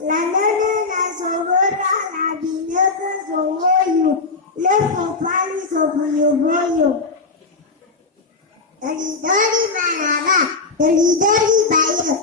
La nana na sovora la binaga sovoyu. Le fopali sovoyu. Dari mana? Dari bayo.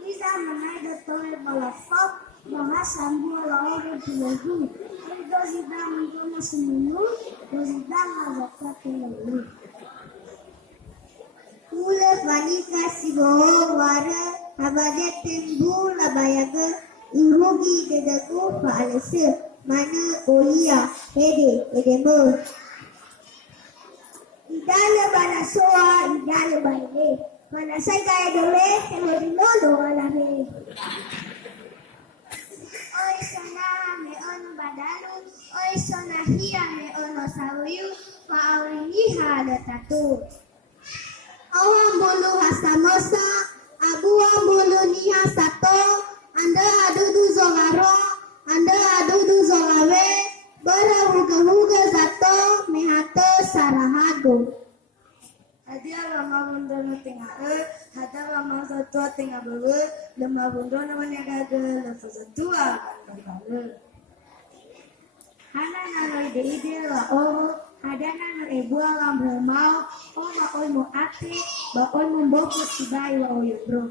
Bisa mengajar tolong balafak bahasa mulai berlagu. Dozidang menjadi semulu, dozidang azab terlalu. Kule panika sibo wara abade tembu labayaga irugi dedaku faalese mana olia edemo. Idale bana soa idale bane mana saya kaya dole helodino alame. Oi sana me ono badalu, oi sana hia me ono sawiyu, paawini hada tatu. Awang bolu hasamosa, abuang bolu niha sato, anda adudu zongaro, anda adudu zongawe, bara huga zato, mehato sarahago. Hadia lama bundono tengah hada lama satua tengah bawa, lama bundono maniaga lepas satua kan Hana nalo ide la hada nano ebua lambu mau, ma oi mo ate, ba oi mo mboko sibai wa oyo bro.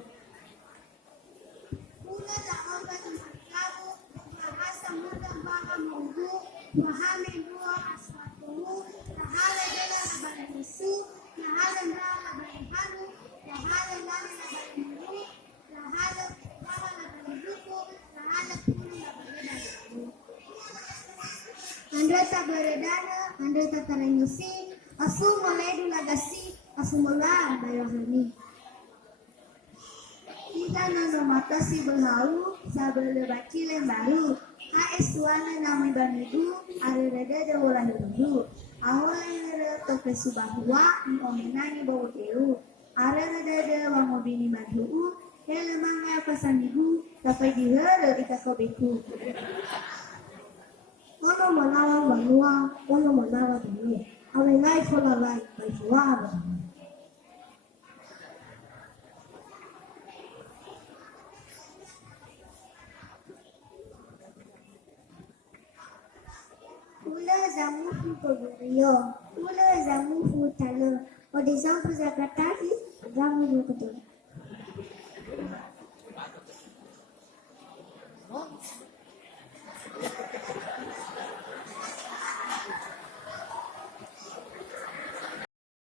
Mula la omba tumpakabu, bahasa muda baha mungu, bahame dua aswatuhu, tahale dela la baranisu, tahale dela la barihanu, tahale lana la barimuru, tahale baha la bariduku, tahale pulu la baridanu. Andra tabaredana, Andra tataranyusi, asu moledu lagasi, asu mola bayohani. Kita nano matasi berhalu, sabele bakile baru. Ha esuana namai banudu, arereda de wola hidu. Awalera toke subahua, ni omenani bawa deu. Arereda de wangobini badhu, hele manga pasanigu, dapat dihara ika kobeku. Ono manawa banua, ono manawa dunia. Awe lai fola lai, bai fuara. Ula zamufu kogurio, ula zamufu talo. O de zampu zakataki, zamu yukutu.